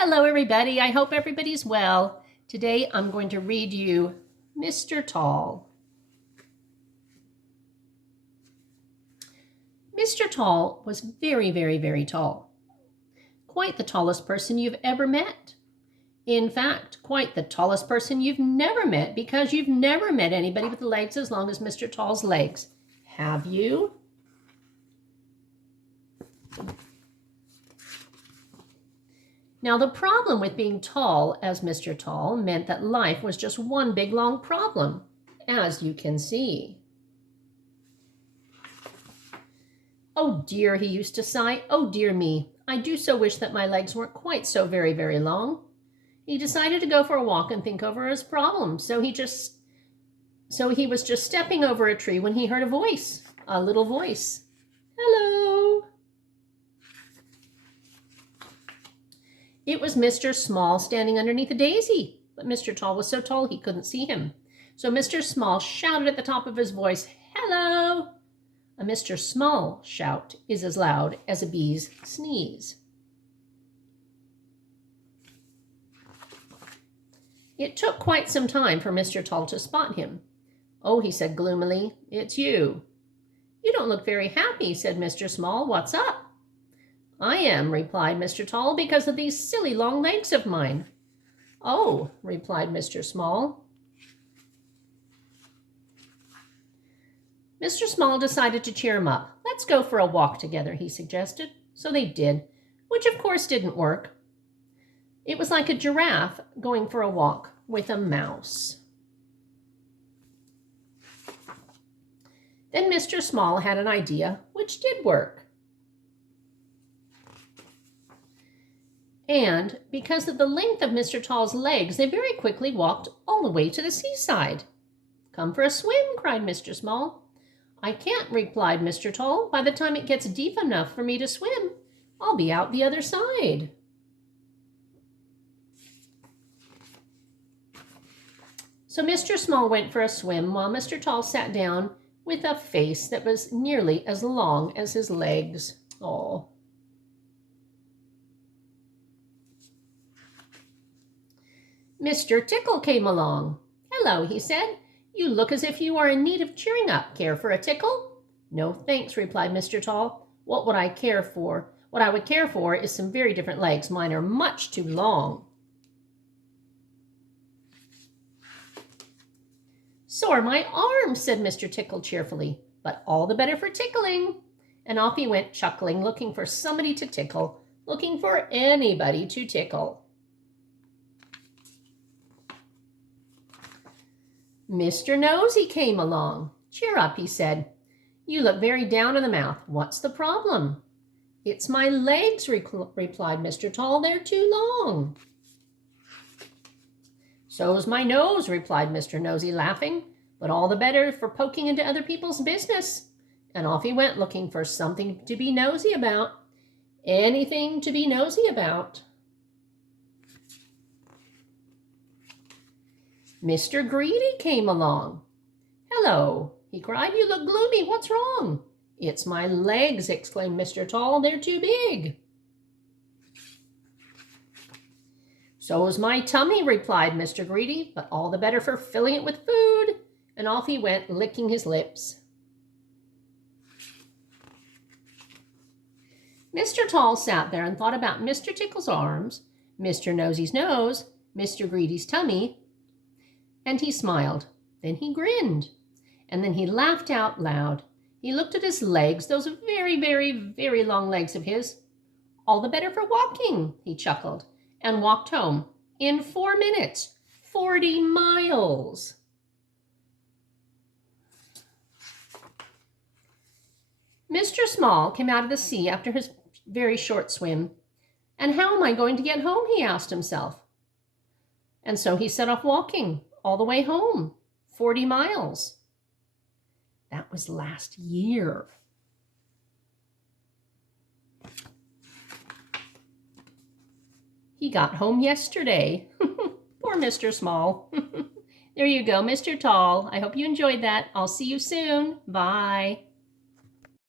Hello, everybody. I hope everybody's well. Today, I'm going to read you Mr. Tall. Mr. Tall was very, very, very tall. Quite the tallest person you've ever met. In fact, quite the tallest person you've never met, because you've never met anybody with legs as long as Mr. Tall's legs. Have you? Now, the problem with being tall as Mr. Tall meant that life was just one big long problem, as you can see. Oh dear, he used to sigh. Oh dear me, I do so wish that my legs weren't quite so very, very long. He decided to go for a walk and think over his problem. So he was just stepping over a tree when he heard a little voice. Hello. It was Mr. Small standing underneath a daisy, but Mr. Tall was so tall he couldn't see him. So Mr. Small shouted at the top of his voice, "Hello!" A Mr. Small shout is as loud as a bee's sneeze. It took quite some time for Mr. Tall to spot him. "Oh," he said gloomily, "it's you." "You don't look very happy," said Mr. Small. "What's up?" "I am," replied Mr. Tall, "because of these silly long legs of mine." "Oh," replied Mr. Small. Mr. Small decided to cheer him up. "Let's go for a walk together," he suggested. So they did, which of course didn't work. It was like a giraffe going for a walk with a mouse. Then Mr. Small had an idea which did work. And because of the length of Mr. Tall's legs, they very quickly walked all the way to the seaside. "Come for a swim," cried Mr. Small. "I can't," replied Mr. Tall. "By the time it gets deep enough for me to swim, I'll be out the other side." So Mr. Small went for a swim while Mr. Tall sat down with a face that was nearly as long as his legs. Oh. Mr. Tickle came along. "Hello," he said. "You look as if you are in need of cheering up. Care for a tickle?" "No, thanks," replied Mr. Tall. What I would care for is some very different legs. Mine are much too long." "So are my arms," said Mr. Tickle cheerfully, "but all the better for tickling." And off he went chuckling, looking for somebody to tickle, looking for anybody to tickle. Mr. Nosy came along. "Cheer up," he said. "You look very down in the mouth. What's the problem?" "It's my legs," replied Mr. Tall. "They're too long." "So's my nose," replied Mr. Nosy, laughing, "but all the better for poking into other people's business." And off he went looking for something to be nosy about. Anything to be nosy about. Mr. Greedy came along. "Hello," he cried. "You look gloomy. What's wrong?" "It's my legs," exclaimed Mr. Tall. "They're too big." "So's my tummy," replied Mr. Greedy, "but all the better for filling it with food." And off he went, licking his lips. Mr. Tall sat there and thought about Mr. Tickle's arms, Mr. Nosy's nose, Mr. Greedy's tummy, and he smiled. Then he grinned, and then he laughed out loud. He looked at his legs, those very, very, very long legs of his. "All the better for walking," he chuckled, and walked home in 4 minutes, 40 miles. Mr. Small came out of the sea after his very short swim. "And how am I going to get home?" he asked himself. And so he set off walking all the way home, 40 miles. That was last year. He got home yesterday. Poor Mr. Small. There you go, Mr. Tall. I hope you enjoyed that. I'll see you soon. Bye.